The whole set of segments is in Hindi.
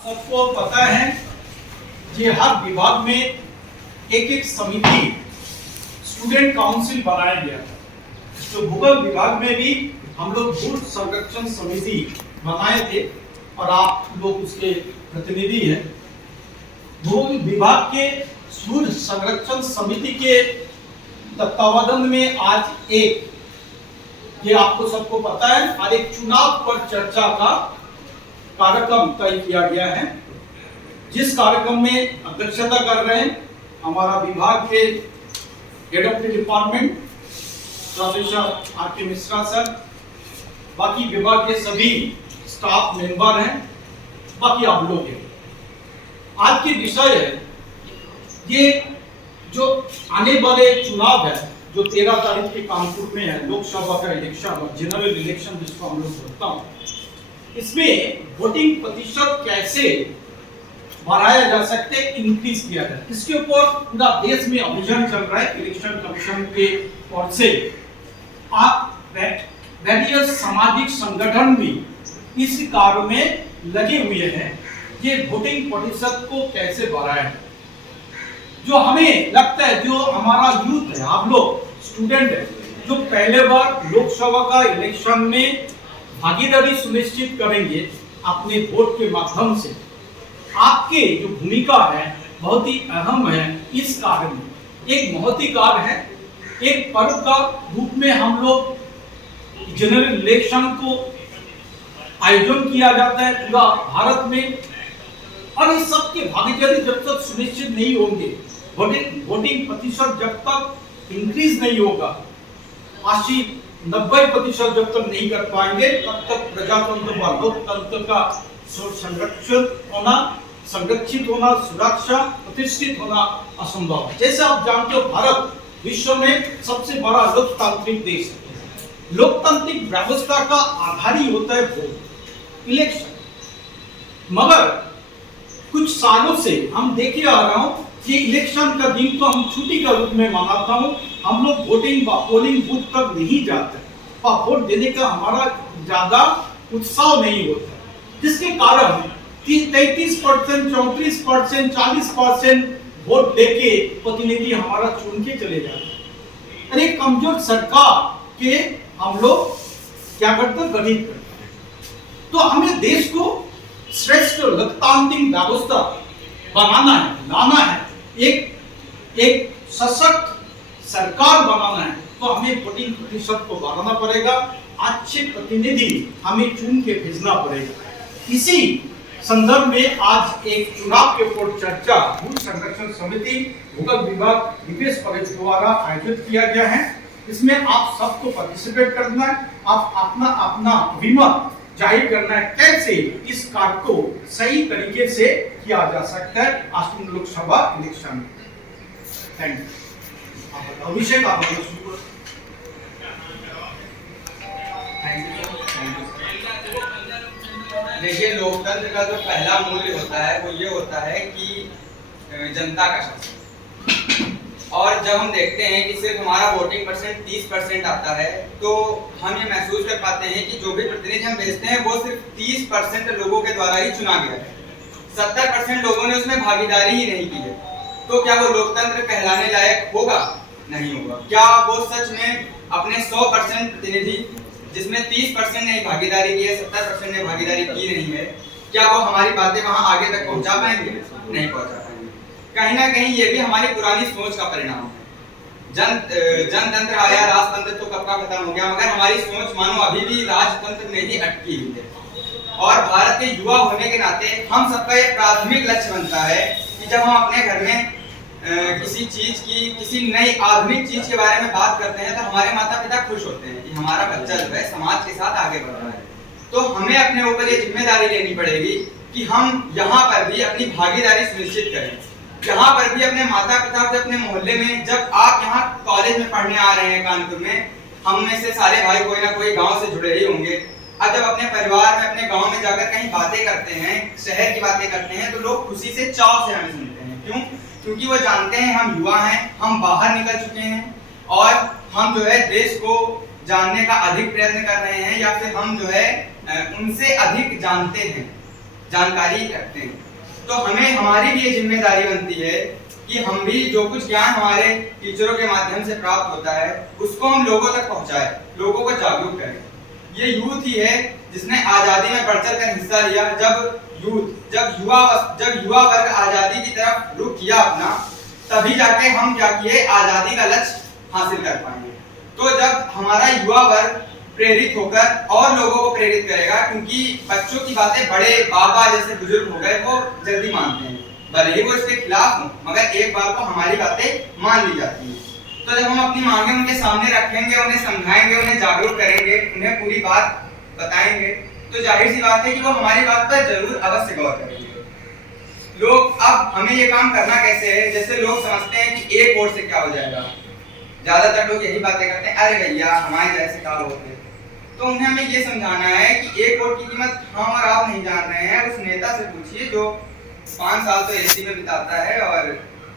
सबको पता है कि हर विभाग में एक एक समिति स्टूडेंट काउंसिल बनाया गया था। तो भूगोल विभाग में भी हम लोग भू संरक्षण समिति बनाए थे और आप लोग उसके प्रतिनिधि हैं। भूगोल विभाग के भू संरक्षण समिति के तत्वावधान में आज एक, ये आपको सबको पता है, और एक चुनाव पर चर्चा का कार्यक्रम तय किया गया है, जिस कार्यक्रम में अध्यक्षता कर रहे हैं हमारा विभाग के head of the department professor are के मिश्रा सर, बाकी विभाग के सभी स्टाफ मेंबर हैं, बाकी आप लोग हैं। आज की विषय है ये जो आने वाले चुनाव है जो 13 तारीख के कानपुर में है, लोकसभा का इलेक्शन और जनरल इलेक्शन जिसको हम लोग बोलता हूँ, इसमें वोटिंग प्रतिशत कैसे बढ़ाया जा सकते है, इंक्रीज किया जाए, इसके ऊपर पूरा देश में अभियान चल रहा है इलेक्शन कमीशन के ओर से। आप वेरियस सामाजिक संगठन भी इस कार्य में लगे हुए हैं, ये वोटिंग प्रतिशत को कैसे बढ़ाएं। जो हमें लगता है, जो हमारा यूथ है, आप लोग स्टूडेंट है, जो पहले बार लोकसभा का इलेक्शन में भागीदारी सुनिश्चित करेंगे अपने वोट के माध्यम से, आपके जो भूमिका है बहुत ही अहम है इस कार्य में। एक महती कार्य है, एक पर्व का रूप में हम लोग जनरल इलेक्शन को आयोजन किया जाता है पूरा भारत में, और इस सब के भागीदारी जब तक सुनिश्चित नहीं होंगे, वोटिंग प्रतिशत जब तक इंक्रीज नहीं होगा, 80-90% जब तक नहीं कर पाएंगे, तब तक प्रजातंत्र व लोकतंत्र का संरक्षित होना, सुरक्षा प्रतिष्ठित होना असंभव है। जैसे आप जानते हो, भारत विश्व में सबसे बड़ा लोकतांत्रिक देश है। लोकतांत्रिक व्यवस्था का आधार ही होता है वोट, इलेक्शन। मगर कुछ सालों से हम देखे आ रहा हूं कि इलेक्शन का दिन तो हम छुट्टी का रूप में मनाता हूं, हम लोग वोटिंग पोलिंग बूथ तक नहीं जाते और वोट देने का हमारा ज्यादा उत्साह नहीं होता, जिसके कारण 33%, 34%, 40% वोट लेके प्रतिनिधि हमारा चुन के चले जाते हैं। अरे कमजोर सरकार के हम लोग क्या करते हैं, गणित करते हैं। तो हमें देश को श्रेष्ठ लोकतांत्रिक व्यवस्था बनाना है, लाना है, एक सशक्त सरकार बनाना है, तो हमें वोटिंग प्रतिशत को बढ़ाना पड़ेगा, अच्छे प्रतिनिधि हमें चुन के भेजना पड़ेगा। इसी संदर्भ में आज एक चुनाव के ऊपर चर्चा भू संरक्षण समिति भूगोल विभाग विशेष कॉलेज द्वारा आयोजित किया गया है। इसमें आप सबको पार्टिसिपेट करना है, आप अपना अभिमत जाहिर करना है, कैसे इस कार्य को सही तरीके से किया जा सकता है आसन्न लोकसभा इलेक्शन में। Thank you. अभिषेक आप शुरू। देखिए, लोकतंत्र का जो पहला मूल्य होता है वो ये होता है कि जनता का शासन। और जब हम देखते हैं कि सिर्फ हमारा वोटिंग परसेंट 30% आता है, तो हम ये महसूस कर पाते हैं कि जो भी प्रतिनिधि हम भेजते हैं वो सिर्फ 30% लोगों के द्वारा ही चुना गया है, 70% लोगों ने उसमें भागीदारी ही नहीं की है। तो क्या वो लोकतंत्र कहलाने लायक होगा? नहीं होगा। क्या वो सच में अपने 100% प्रतिनिधि, जिसमें 30% ने भागीदारी की है, 70% ने भागीदारी की नहीं है, क्या वो हमारी बातें वहां आगे तक पहुंचा पाएंगे? नहीं पहुंचा पाएंगे। कहीं ना कहीं ये भी हमारी पुरानी सोच का परिणाम है। जनतंत्र आया, राजतंत्र तो कब का खत्म हो गया, मगर हमारी सोच मानो अभी भी राजतंत्र में ही अटकी हुई है। और भारत के युवा होने के नाते हम सबका एक प्राथमिक लक्ष्य बनता है कि जब हम अपने घर में किसी चीज की, किसी नई आधुनिक चीज के बारे में बात करते हैं, तो हमारे माता पिता खुश होते हैं कि हमारा बच्चा जो है समाज के साथ आगे बढ़ रहा है। तो हमें अपने ऊपर ये जिम्मेदारी लेनी पड़ेगी कि हम यहाँ पर भी अपनी भागीदारी सुनिश्चित करें। यहाँ पर भी अपने माता पिता को, अपने मोहल्ले में, जब आप यहाँ कॉलेज में पढ़ने आ रहे हैं कानपुर में, हम में से सारे भाई कोई ना कोई गांव से जुड़े ही होंगे। अब जब अपने परिवार में, अपने गांव में जाकर कहीं बातें करते हैं, शहर की बातें करते हैं, तो लोग खुशी से, चाव से हमें सुनते हैं। क्यों? क्योंकि वो जानते हैं हम युवा हैं, हम बाहर निकल चुके हैं और हम जो है देश को जानने का अधिक प्रयत्न कर रहे हैं, या फिर हम जो है उनसे अधिक जानते हैं। जानकारी रखते हैं। तो हमें हमारी भी ये जिम्मेदारी बनती है कि हम भी जो कुछ ज्ञान हमारे टीचरों के माध्यम से प्राप्त होता है उसको हम लोगों तक पहुंचाएं, लोगों को जागरूक करें। ये यूथ ही है जिसने आज़ादी में बढ़ चढ़ कर हिस्सा लिया। जब युवा वर्ग आज़ादी की तरफ रुख किया अपना, तभी जाके हम क्या किए, आज़ादी का लक्ष्य हासिल कर पाएंगे। तो जब हमारा युवा वर्ग प्रेरित होकर और लोगों को प्रेरित करेगा, क्योंकि बच्चों की बातें बड़े बाबा जैसे बुजुर्ग हो गए वो जल्दी मानते हैं, भले ही वो इसके खिलाफ हो, मगर एक बार को हमारी बातें मान ली जाती हैं। तो जब हम अपनी मांगे उनके सामने रखेंगे, उन्हें समझाएंगे, उन्हें जागरूक करेंगे, उन्हें पूरी बात बताएंगे, तो जाहिर सी बात है कि वो हमारी बात पर जरूर अवश्य गौर करेंगे। लोग अब हमें ये काम करना कैसे है, जैसे लोग समझते हैं कि एक वोट से क्या हो जाएगा, ज्यादातर लोग यही बातें करते हैं, अरे भैया हमारे जैसे क्या होते। तो उन्हें हमें ये समझाना है कि एक वोट की कीमत हम और आप नहीं जान रहे हैं। उस नेता से पूछिए जो 5 साल तो एसी में बिताता है और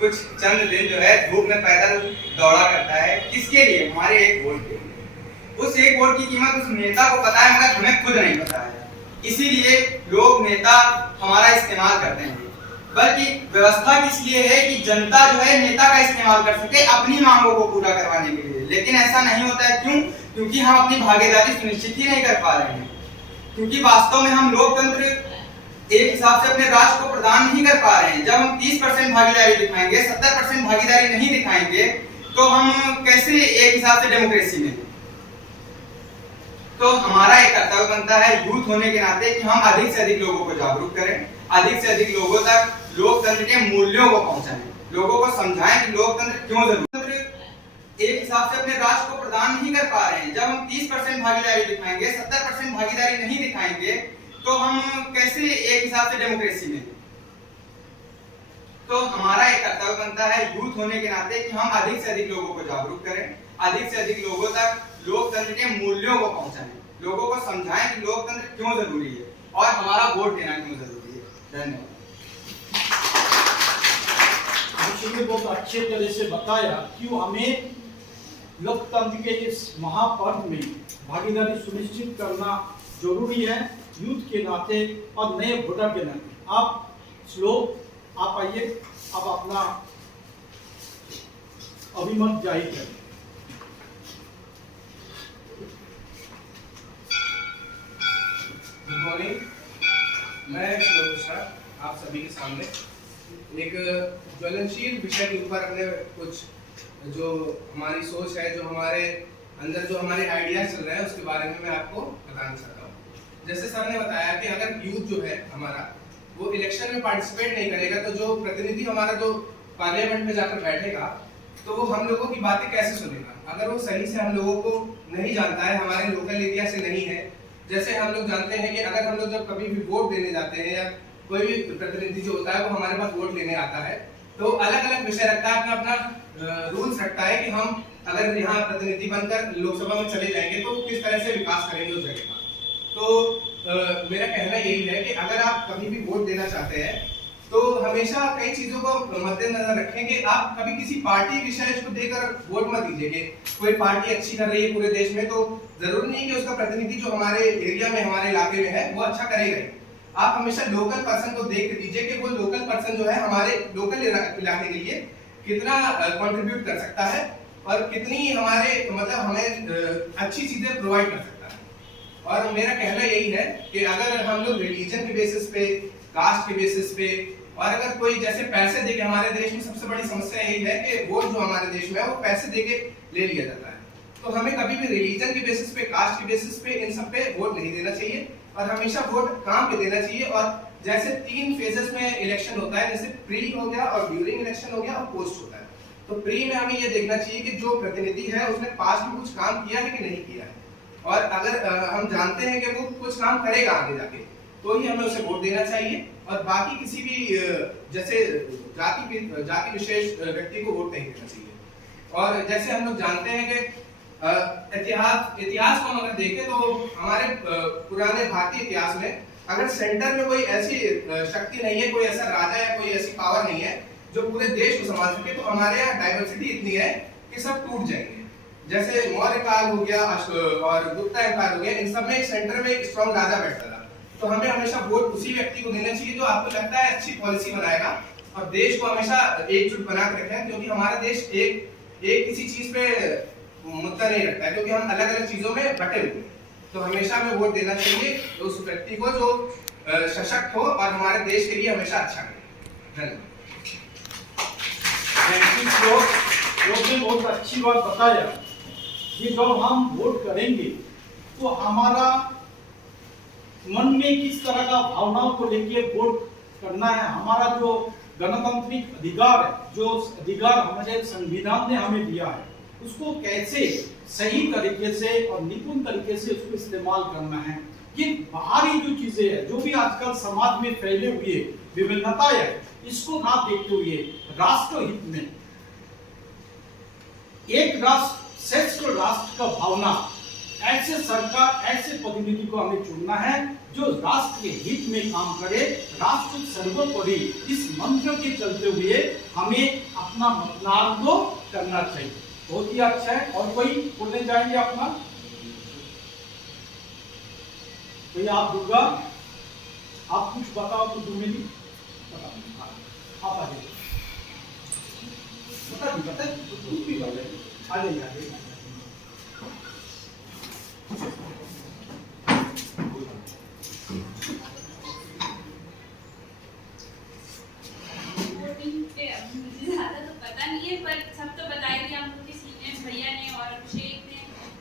कुछ चंद दिन जो है धूप में पैदल दौड़ा करता है, किसके लिए, हमारे एक वोट के लिए। उस एक वोट की कीमत उस नेता को पता है, मगर हमें खुद नहीं पता है। इसीलिए लोग नेता हमारा इस्तेमाल करते हैं, बल्कि व्यवस्था किस लिए है कि जनता जो है नेता का इस्तेमाल कर सके अपनी मांगों को पूरा करवाने के लिए। लेकिन ऐसा नहीं होता है, क्यों? क्योंकि हम अपनी भागीदारी सुनिश्चित ही नहीं कर पा रहे हैं। क्योंकि वास्तव में हम लोकतंत्र एक हिसाब से अपने राष्ट्र को प्रदान नहीं कर पा रहे हैं। जब हम 30% भागीदारी दिखाएंगे, 70% भागीदारी नहीं दिखाएंगे, तो हम कैसे एक हिसाब से डेमोक्रेसी में। तो हमारा एक कर्तव्य बनता है यूथ होने के नाते कि हम अधिक से अधिक लोगों को जागरूक करें, अधिक से अधिक लोगों तक लोकतंत्र के मूल्यों को पहुंचाएं, लोगों को समझाएं कि लोकतंत्र क्यों जरूरी है। एक हिसाब से अपने राष्ट्र को प्रदान नहीं कर पा रहे हैं। जब हम 30% भागीदारी दिखाएंगे, 70% भागीदारी नहीं दिखाएंगे, तो हम कैसे एक हिसाब से डेमोक्रेसी में। तो हमारा एक कर्तव्य बनता है यूथ होने के नाते कि हम अधिक से अधिक लोगों को जागरूक करें, अधिक से अधिक लोगों तक लोकतंत्र के मूल्यों को पहुंचाएं, लोगों को समझाएं कि लोकतंत्र क्यों जरूरी है और हमारा वोट देना क्यों जरूरी है। धन्यवाद। ने बहुत अच्छे तरह से बताया कि हमें लोकतंत्र के इस महापर्व में भागीदारी सुनिश्चित करना जरूरी है यूथ के नाते और नए वोटर के नाते। आप श्लोक आप आइए, अब अपना अभिमत जाहिर करें। गुड मॉर्निंग, मैं श्लोक मिश्रा आप सभी के सामने एक ज्वलनशील विषय के ऊपर अपने कुछ जो हमारी सोच है, जो हमारे अंदर जो हमारे आइडियाज चल रहे हैं उसके बारे में मैं आपको बताना चाहता हूँ। जैसे सर ने बताया कि अगर यूथ जो है हमारा वो इलेक्शन में पार्टिसिपेट नहीं करेगा, तो जो प्रतिनिधि हमारा जो पार्लियामेंट में जाकर बैठेगा तो वो हम लोगों की बातें कैसे सुनेगा। अगर वो सही से हम लोगों को नहीं जानता है, हमारे लोकल एरिया से नहीं है। जैसे हम लोग जानते हैं कि अगर हम लोग जब कभी भी वोट देने जाते हैं या कोई भी प्रतिनिधि जो होता है वो हमारे पास वोट लेने आता है, तो अलग अलग विषय रखता है, अपना अपना रूल्स रखता है कि हम अगर यहाँ प्रतिनिधि बनकर लोकसभा में चले जाएंगे तो किस तरह से विकास करेंगे उस जगह का। तो मेरा कहना यही है कि अगर आप कभी भी वोट देना चाहते हैं तो हमेशा कई चीजों को मद्देनजर रखें कि आप कभी किसी पार्टी विषय को देकर वोट मत दीजिए कि कोई पार्टी अच्छी कर रही है पूरे देश में, तो जरूरी नहीं कि उसका प्रतिनिधि जो हमारे एरिया में हमारे इलाके में है वो अच्छा करेगा। आप हमेशा लोकल पर्सन को देख दीजिए कि वो लोकल पर्सन जो है हमारे लोकल इलाके के लिए कितना कंट्रीब्यूट कर सकता है और कितनी हमारे मतलब हमें अच्छी चीजें प्रोवाइड कर सकता है। और मेरा कहना यही है कि अगर हम लोग रिलीजन के बेसिस पे, कास्ट के बेसिस पे, और अगर कोई जैसे पैसे देके, हमारे देश में सबसे बड़ी समस्या यही है कि वोट जो हमारे देश में है वो पैसे देके ले लिया जाता है। तो हमें कभी भी रिलीजन के बेसिस पे, कास्ट के बेसिस पे इन सब पे वोट नहीं देना चाहिए और हमेशा वोट काम पे देना चाहिए। और जैसे 3 फेजेस में इलेक्शन होता है, जैसे प्री हो गया और ड्यूरिंग इलेक्शन हो गया और पोस्ट होता है। तो प्री में हमें ये देखना चाहिए कि जो प्रतिनिधि है उसने पास्ट में कुछ काम किया है कि नहीं किया है, और अगर हम जानते हैं कि वो कुछ काम करेगा आगे जाके तो ही हमें उसे वोट देना चाहिए। और बाकी किसी भी जैसे जाति विशेष व्यक्ति को वोट नहीं देना चाहिए। और जैसे हम लोग जानते हैं कि इतिहास को हम अगर देखें तो हमारे पुराने भारतीय इतिहास में अगर सेंटर में कोई ऐसी शक्ति नहीं है, कोई ऐसा राजा या कोई ऐसी पावर नहीं है जो पूरे देश को संभाल सके, तो हमारे यहाँ डाइवर्सिटी इतनी है कि सब टूट जाएंगे। जैसे मौर्य काल हो गया और गुप्ता एम्पायर हो गया, इन सब में सेंटर में एक स्ट्रॉन्ग राजा बैठता था, तो हमें हमेशा वोट उसी व्यक्ति को देना चाहिए जो आपको लगता है अच्छी पॉलिसी बनाएगा और देश को हमेशा एकजुट बना के रखें, क्योंकि हमारा देश एक किसी चीज पे मुद्दा नहीं रखता है, क्योंकि हम अलग अलग चीजों में बटे हुए हैं। तो हमेशा हमें वोट देना चाहिए उस व्यक्ति को जो सशक्त हो और हमारे देश के लिए हमेशा अच्छा करे। धन्यवाद। ने बहुत अच्छी बात बताया कि जब हम वोट करेंगे तो हमारा मन में किस तरह का भावनाओं को लेके वोट करना है। हमारा जो गणतांत्रिक अधिकार है, जो अधिकार हमारे संविधान ने हमें दिया है, उसको कैसे सही तरीके से और निपुण तरीके से उसको इस्तेमाल करना है। ये बाहरी जो चीजें है, जो भी आजकल समाज में फैले हुए विभिन्नताएं है, इसको ना देखते हुए राष्ट्र हित में एक राष्ट्र श्रेष्ठ राष्ट्र का भावना, ऐसे सरकार, ऐसे प्रतिनिधि को हमें चुनना है जो राष्ट्र के हित में काम करे। राष्ट्र सर्वोपरि, इस मंत्र के चलते हुए हमें अपना मतदान को करना चाहिए। बहुत ही अच्छा है। और कोई बोलने जाएंगे अपना? भैया आप दुर्गा, आप कुछ बताओ तो 2 मिनट बताओ। आप आ जाइए, बता कुछ भी बताइए, आ जाइए। मुझे ज्यादा तो पता नहीं है, पर सब तो बता ही दिया हमको कि सीनियर भैया ने और अभिषेक ने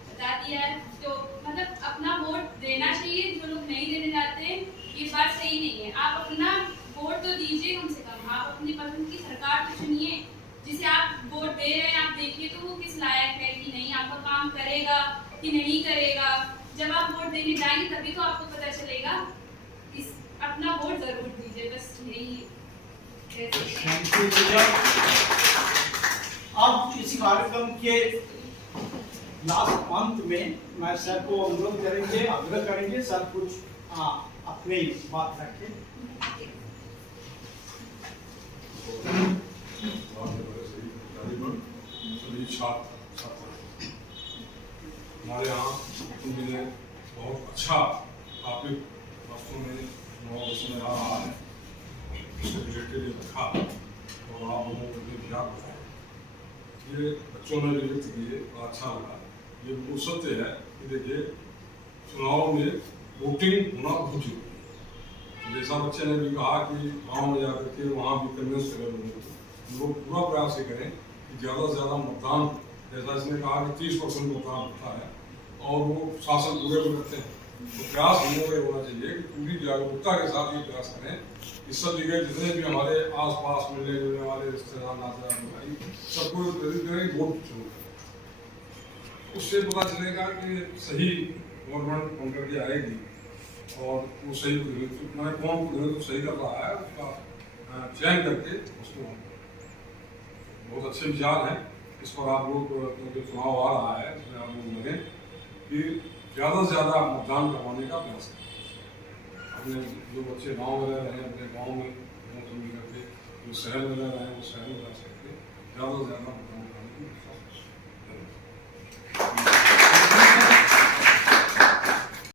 बता दिया है। तो मतलब अपना वोट देना चाहिए। जो लोग नहीं देने जाते हैं, ये बात सही नहीं है। आप अपना वोट तो दीजिए, कम से कम आप अपनी पसंद की सरकार तो चुनिए। जिसे आप वोट दे रहे हैं, आप देखिए तो वो किस लायक है कि नहीं, आपका काम करेगा कि नहीं करेगा। जब आप वोट देने जाएंगे तभी तो आपको पता चलेगा। अपना वोट जरूर दीजिए, बस यही है। अब इस कार्यक्रम के लास्ट अंत में मैं सर को अनुरोध करेंगे, आग्रह करेंगे, सर कुछ अपनी बात रखें। हमारे यहाँ बहुत अच्छा टॉपिक वास्तव में में आ रहा है, उससे रिलेटेड रखा और आप लोगों को भी ध्यान रखें। ये बच्चों ने जो व्यक्त किए बड़ा अच्छा लगा। ये वो सत्य है कि देखिए चुनाव में वोटिंग होना बहुत जरूरी है। जैसा बच्चे ने भी कहा कि गाँव में जाकर के वहाँ भी कन्विंस करें लोगों को, हम लोग पूरा प्रयास ये करें कि ज़्यादा से ज़्यादा मतदान, जैसा इसने कहा कि 30% मतदान होता है और वो शासन पूरे में करते हैं, तो प्रयास हम लोग होना चाहिए कि पूरी जागरूकता के साथ ये प्रयास करें। इस सब जगह जितने भी हमारे आसपास मिलने जुलने वाले रिश्तेदार, नातेदार, भाई, सबको वोट शुरू करें। उससे पता चलेगा कि सही गवर्नमेंट कौन करके आएगी और वो सही मैं कौन तो सही कर रहा है, उसका चयन करके उसको बहुत अच्छे विचार हैं। इस पर आप लोग जो चुनाव आ रहा है उसमें आप लोग लगे कि ज़्यादा से ज़्यादा मतदान करवाने का प्रयास करें। अपने जो बच्चे गांव में रह रहे हैं अपने गांव में करके, जो शहर में रह रहे हैं वो शहर में रह सकते, ज़्यादा से ज़्यादा मतदान करने की